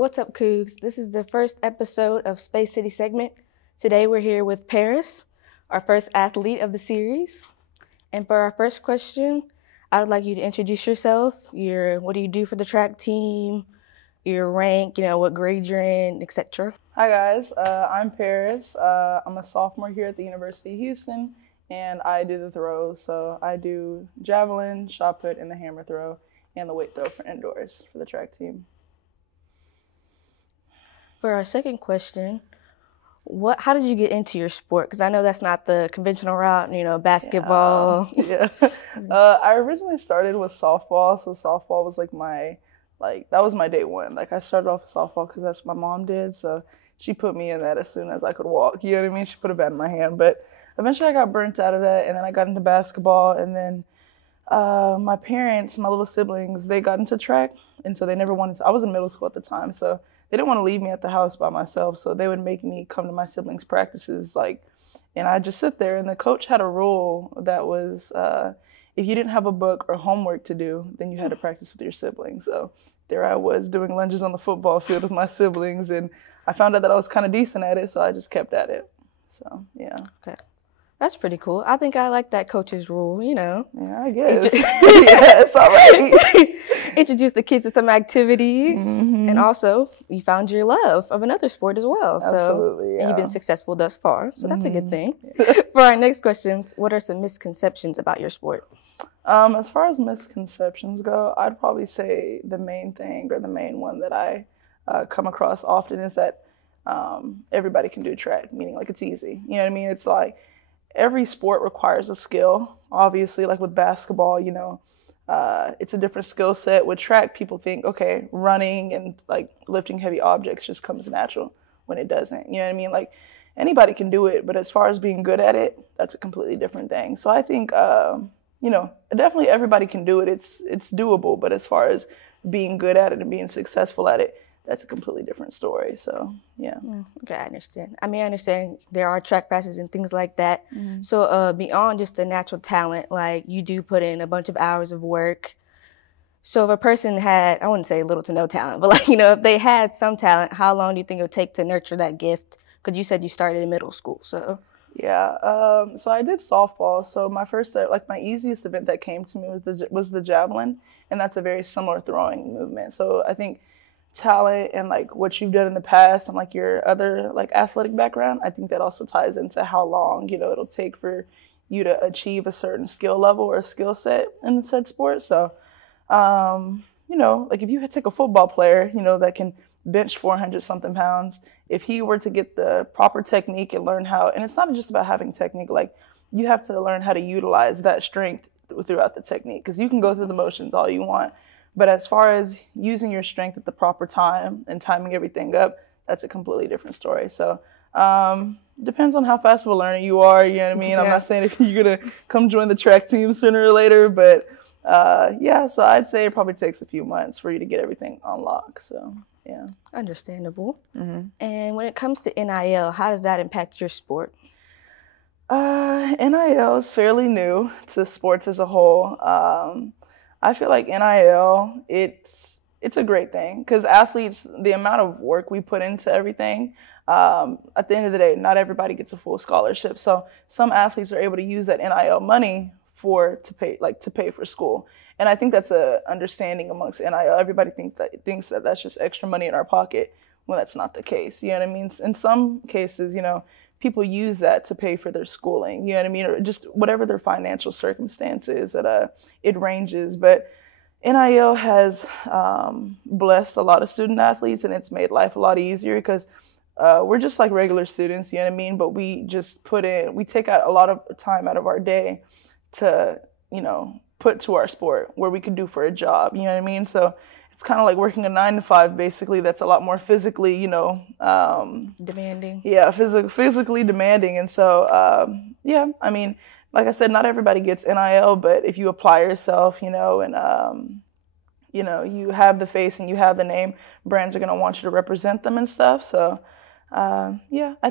What's up, Cougs? This is the first episode of Space City segment. Today we're here with Paris, our first athlete of the series. And for our first question, I would like you to introduce yourself. What do you do for the track team? Your rank, what grade you're in, etc. Hi guys, I'm Paris. I'm a sophomore here at the University of Houston, and I do the throws. So I do javelin, shot put, and the hammer throw, and the weight throw for indoors for the track team. For our second question, how did you get into your sport? Because I know that's not the conventional route, basketball. Yeah. I originally started with softball, so softball was that was my day one. I started off with softball because that's what my mom did, so she put me in that as soon as I could walk. You know what I mean? She put a bat in my hand, but eventually I got burnt out of that, and then I got into basketball, and then my parents, my little siblings, they got into track, and so they never wanted to. I was in middle school at the time, so they didn't want to leave me at the house by myself, so they would make me come to my siblings' practices, and I'd just sit there. And the coach had a rule that was, if you didn't have a book or homework to do, then you had to practice with your siblings. So there I was doing lunges on the football field with my siblings, and I found out that I was kind of decent at it, so I just kept at it. So, yeah. Okay. That's pretty cool. I think I like that coach's rule, Yeah, I guess. Yes, all right. Introduce the kids to some activity, and also you found your love of another sport as well. Absolutely, yeah. And you've been successful thus far, so that's a good thing. For our next question, what are some misconceptions about your sport? As far as misconceptions go, I'd probably say the main thing, or the main one that I come across often, is that everybody can do track, meaning it's easy. You know what I mean? It's every sport requires a skill. Obviously, with basketball, it's a different skill set. With track, people think, okay, running and lifting heavy objects just comes natural, when it doesn't. You know what I mean? Anybody can do it, but as far as being good at it, that's a completely different thing. So I think, definitely everybody can do it. It's doable, but as far as being good at it and being successful at it, that's a completely different story. So, yeah. Okay, I understand. I understand there are track passes and things like that. So beyond just the natural talent, you do put in a bunch of hours of work. So if a person had, I wouldn't say little to no talent, but if they had some talent, how long do you think it would take to nurture that gift? Because you said you started in middle school, so. Yeah, so I did softball. So my first, my easiest event that came to me was the javelin, and that's a very similar throwing movement. So I think talent and what you've done in the past and your other athletic background, I think that also ties into how long it'll take for you to achieve a certain skill level or a skill set in the said sport. So if you take a football player that can bench 400 something pounds, if he were to get the proper technique and learn how, and it's not just about having technique, you have to learn how to utilize that strength throughout the technique, because you can go through the motions all you want, but as far as using your strength at the proper time and timing everything up, that's a completely different story. So depends on how fast of a learner you are, you know what I mean? Yeah. I'm not saying if you're going to come join the track team sooner or later, but so I'd say it probably takes a few months for you to get everything on lock. So, yeah. Understandable. And when it comes to NIL, how does that impact your sport? NIL is fairly new to sports as a whole. I feel like NIL, it's a great thing, because athletes, the amount of work we put into everything, at the end of the day, not everybody gets a full scholarship. So some athletes are able to use that NIL money to pay for school. And I think that's a understanding amongst NIL. Everybody thinks that that's just extra money in our pocket, when that's not the case. You know what I mean? In some cases, people use that to pay for their schooling, you know what I mean? Or just whatever their financial circumstances, it ranges. But NIL has blessed a lot of student athletes, and it's made life a lot easier, because we're just like regular students, you know what I mean? But we just we take out a lot of time out of our day to, put to our sport, where we could do for a job, you know what I mean? So it's kind of like working a 9-to-5, basically, that's a lot more physically, demanding. Yeah, physically demanding. And so, like I said, not everybody gets NIL, but if you apply yourself, and, you have the face and you have the name, brands are going to want you to represent them and stuff. So, I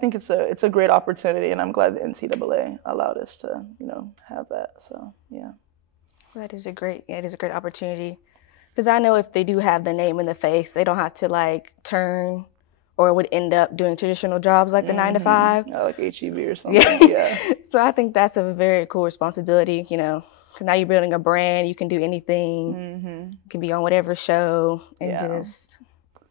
think it's a great opportunity, and I'm glad the NCAA allowed us to, have that. So, yeah. It is a great opportunity Because I know if they do have the name in the face, they don't have to like turn or would end up doing traditional jobs like the 9 to 5. Yeah, like HEB or something. Yeah. So I think that's a very cool responsibility, you know, because now you're building a brand. You can do anything. You can be on whatever show and just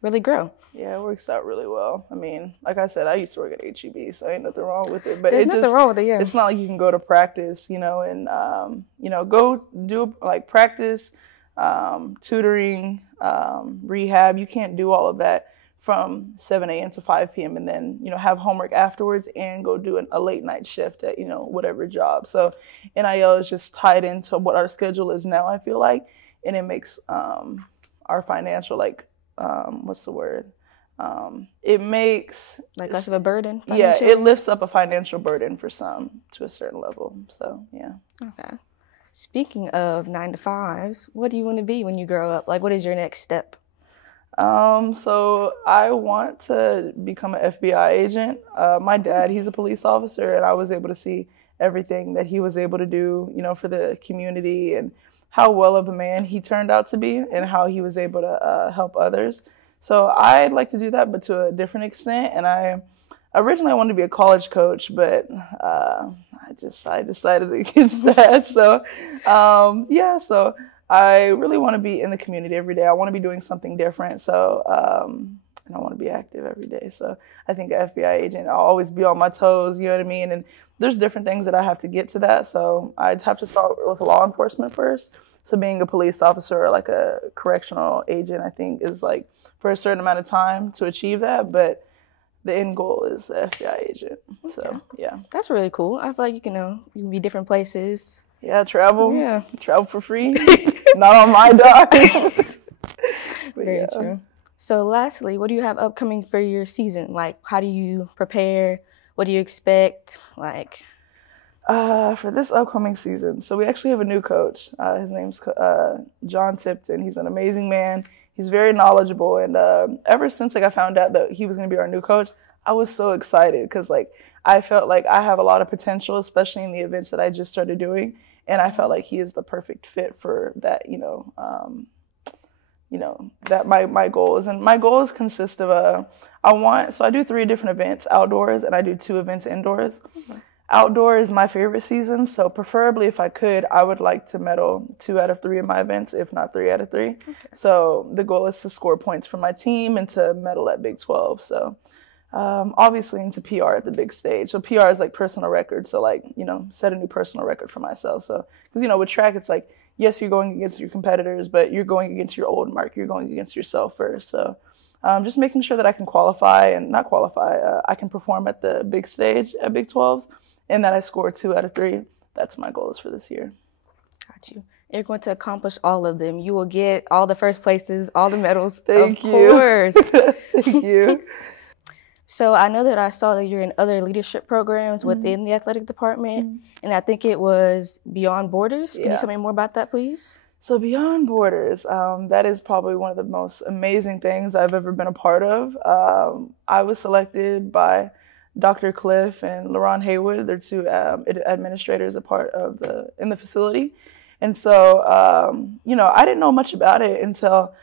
really grow. Yeah, it works out really well. I mean, like I said, I used to work at HEB, so ain't nothing wrong with it. But There's nothing wrong with it, yeah. It's not like you can go to practice, you know, and, you know, go do, like, practice, tutoring, rehab. You can't do all of that from 7 a.m. to 5 p.m. and then, you know, have homework afterwards and go do a late night shift at, you know, whatever job. So NIL is just tied into what our schedule is now, I feel like, and it makes our financial, like, what's the word? It makes like less of a burden. Yeah, it lifts up a financial burden for some to a certain level. So yeah. Okay. Speaking of 9 to 5s, what do you want to be when you grow up? Like, what is your next step? So I want to become an FBI agent. My dad, he's a police officer, and I was able to see everything that he was able to do, you know, for the community and how well of a man he turned out to be and how he was able to help others. So I'd like to do that, but to a different extent. And I originally wanted to be a college coach, but I decided against that. So so I really want to be in the community every day. I want to be doing something different. So and I want to be active every day. So I think an FBI agent, I'll always be on my toes, you know what I mean? And there's different things that I have to get to that. So I'd have to start with law enforcement first. So being a police officer or like a correctional agent, I think is like for a certain amount of time to achieve that. But the end goal is the FBI agent. So yeah. That's really cool. I feel like you can be different places. Yeah, travel. Yeah. Travel for free. Not on my dime. Very true. So lastly, what do you have upcoming for your season? Like, how do you prepare? What do you expect? Like, for this upcoming season, so we actually have a new coach. His name's John Tipton. He's an amazing man. He's very knowledgeable, and ever since I found out that he was going to be our new coach, I was so excited because I felt like I have a lot of potential, especially in the events that I just started doing, and I felt like he is the perfect fit for that. That my goals, and my goals consist of I do 3 different events outdoors, and I do 2 events indoors. Mm-hmm. Outdoor is my favorite season, so preferably if I could, I would like to medal 2 out of 3 of my events, if not 3 out of 3. Okay. So the goal is to score points for my team and to medal at Big 12. So obviously into PR at the big stage. So PR is like personal record. So set a new personal record for myself. So because with track, it's like, yes, you're going against your competitors, but you're going against your old mark. You're going against yourself first. So just making sure that I can I can perform at the big stage at Big 12s. And that I score 2 out of 3. That's my goals for this year. Got you. You're going to accomplish all of them. You will get all the first places, all the medals. Thank you. Of course. Thank you. So I know that I saw that you're in other leadership programs within the athletic department, and I think it was Beyond Borders. Can you tell me more about that, please? So Beyond Borders, that is probably one of the most amazing things I've ever been a part of. I was selected by Dr. Cliff and LaRon Haywood. They're 2 administrators in the facility. And so, I didn't know much about it until,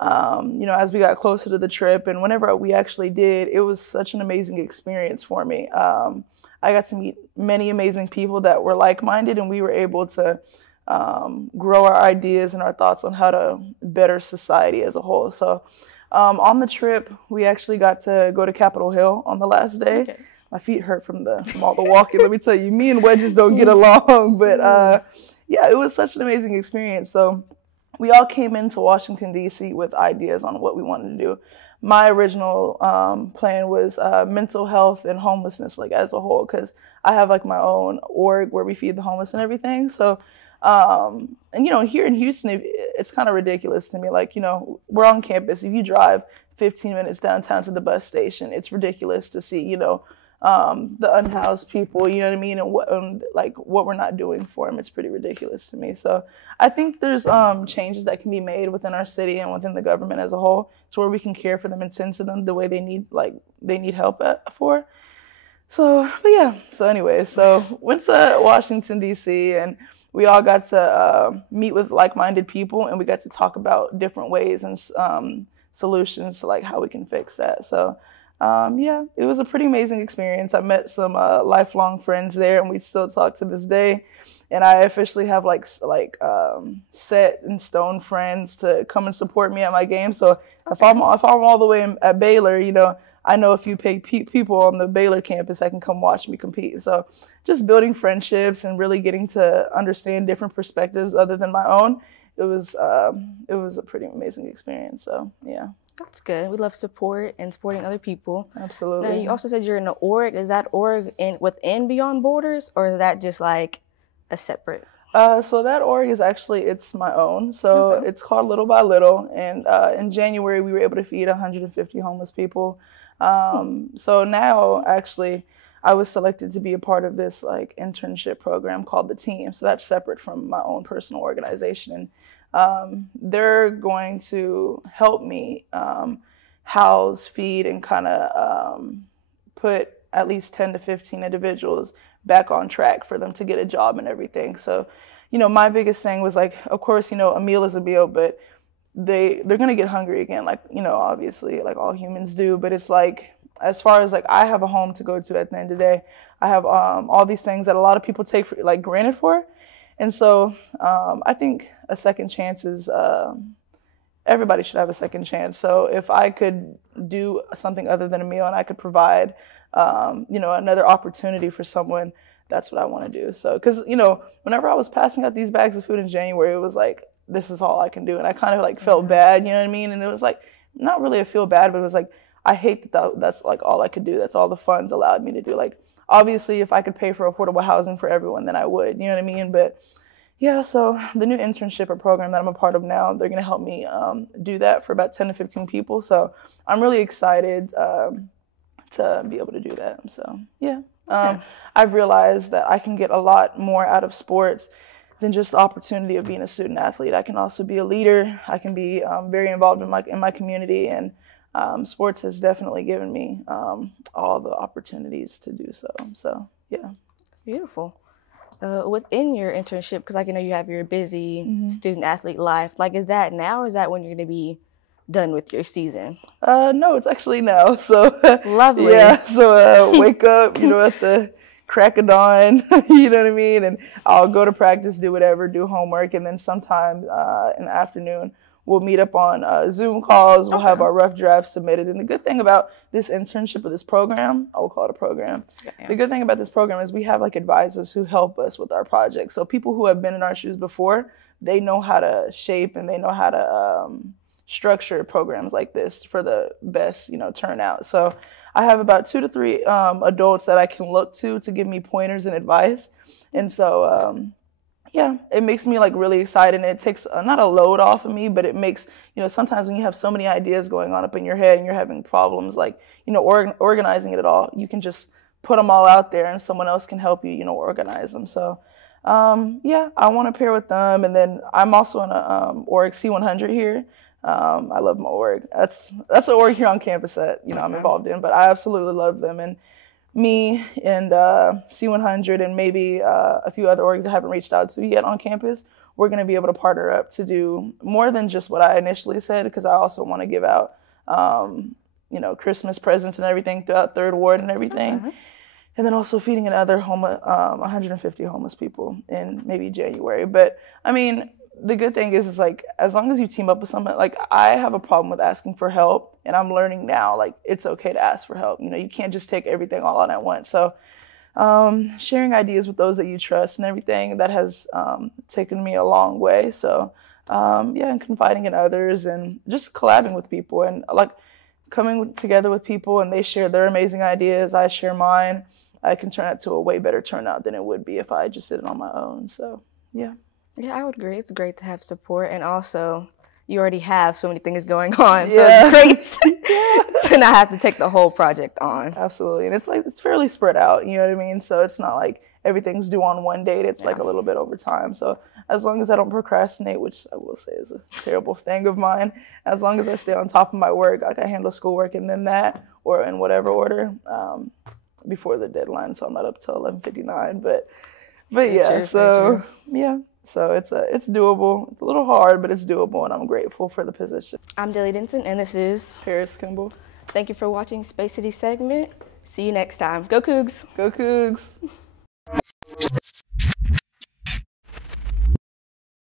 as we got closer to the trip, and whenever we actually did, it was such an amazing experience for me. I got to meet many amazing people that were like-minded, and we were able to grow our ideas and our thoughts on how to better society as a whole. So on the trip, we actually got to go to Capitol Hill on the last day. Okay. My feet hurt from all the walking. Let me tell you, me and wedges don't get along. But it was such an amazing experience. So we all came into Washington, D.C. with ideas on what we wanted to do. My original plan was mental health and homelessness, as a whole, because I have my own org where we feed the homeless and everything. So here in Houston, it's kind of ridiculous to me. We're on campus. If you drive 15 minutes downtown to the bus station, it's ridiculous to see, the unhoused people, you know what I mean? And what we're not doing for them. It's pretty ridiculous to me. So I think there's changes that can be made within our city and within the government as a whole to where we can care for them and tend to them the way they need help for. So, but yeah. So anyways, went to Washington, D.C. and we all got to meet with like-minded people, and we got to talk about different ways and solutions to like how we can fix that. So yeah, it was a pretty amazing experience. I met some lifelong friends there, and we still talk to this day. And I officially have set in stone friends to come and support me at my game. So if I'm all the way at Baylor, you know, I know a few people on the Baylor campus that can come watch me compete. So just building friendships and really getting to understand different perspectives other than my own, it was a pretty amazing experience. So yeah. That's good. We love support and supporting other people. Absolutely. Now, you also said you're in the org. Is that org within Beyond Borders, or is that just like a separate? So that org is actually, it's my own. So it's called Little by Little. And in January, we were able to feed 150 homeless people. So now, actually, I was selected to be a part of this like internship program called The Team. So that's separate from my own personal organization. And they're going to help me house, feed, and kind of put at least 10 to 15 individuals back on track for them to get a job and everything. So, you know, my biggest thing was like, of course, you know, a meal is a meal, but they're going to get hungry again, like, you know, obviously, like all humans do. But it's like, as far as like, I have a home to go to at the end of the day. I have all these things that a lot of people take for like granted for. And so I think a second chance is, everybody should have a second chance. So if I could do something other than a meal and I could provide, you know, another opportunity for someone, that's what I want to do. So, because, you know, whenever I was passing out these bags of food in January, it was like, this is all I can do. And I kind of like felt bad, you know what I mean? And it was like, not really a feel bad, but it was like, I hate that's like all I could do. That's all the funds allowed me to do. Like, obviously, if I could pay for affordable housing for everyone, then I would, you know what I mean? But yeah, so the new internship or program that I'm a part of now, they're going to help me do that for about 10 to 15 people. So I'm really excited to be able to do that. So yeah, I've realized that I can get a lot more out of sports than just the opportunity of being a student athlete. I can also be a leader. I can be very involved in my community, and sports has definitely given me all the opportunities to do so. So yeah. Beautiful. Within your internship, because like, you know, you have your busy student athlete life, like, is that now or is that when you're going to be done with your season? No, it's actually now. So lovely. Yeah. So wake up, you know, at the crack of dawn, you know what I mean? And I'll go to practice, do whatever, do homework. And then sometime in the afternoon, we'll meet up on Zoom calls. We'll have our rough drafts submitted. And the good thing about this internship or this program, I will call it a program. Yeah. The good thing about this program is we have like advisors who help us with our projects. So people who have been in our shoes before, they know how to shape and they know how to structure programs like this for the best, you know, turnout. So I have about 2 to 3 adults that I can look to give me pointers and advice. And so, yeah, it makes me like really excited, and it takes not a load off of me, but it makes, you know, sometimes when you have so many ideas going on up in your head and you're having problems, like, you know, organizing it all, you can just put them all out there and someone else can help you, you know, organize them. So, yeah, I want to pair with them. And then I'm also in a org C100 here. I love my org. That's an org here on campus that, you know, I'm involved in, but I absolutely love them. And me and C100 and maybe a few other orgs I haven't reached out to yet on campus, we're going to be able to partner up to do more than just what I initially said, because I also want to give out, you know, Christmas presents and everything throughout Third Ward and everything. And then also feeding another 150 homeless people in maybe January. But, I mean, the good thing is like, as long as you team up with someone, like I have a problem with asking for help, and I'm learning now, like it's okay to ask for help. You know, you can't just take everything all on at once. So sharing ideas with those that you trust and everything, that has taken me a long way. So yeah, and confiding in others and just collabing with people and like coming together with people, and they share their amazing ideas, I share mine. I can turn out to a way better turnout than it would be if I just did it on my own. So yeah. Yeah, I would agree. It's great to have support, and also you already have so many things going on, so it's great to not have to take the whole project on. Absolutely, and it's like it's fairly spread out, you know what I mean? So it's not like everything's due on one date. It's like a little bit over time. So as long as I don't procrastinate, which I will say is a terrible thing of mine, as long as I stay on top of my work, like I handle schoolwork and then that, or in whatever order, before the deadline, so I'm not up till 11:59, but But yeah, so yeah. So it's doable. It's a little hard, but it's doable, and I'm grateful for the position. I'm Daleigh Denson, and this is Paris Kimble. Thank you for watching Space City segment. See you next time. Go Cougs! Go Cougs!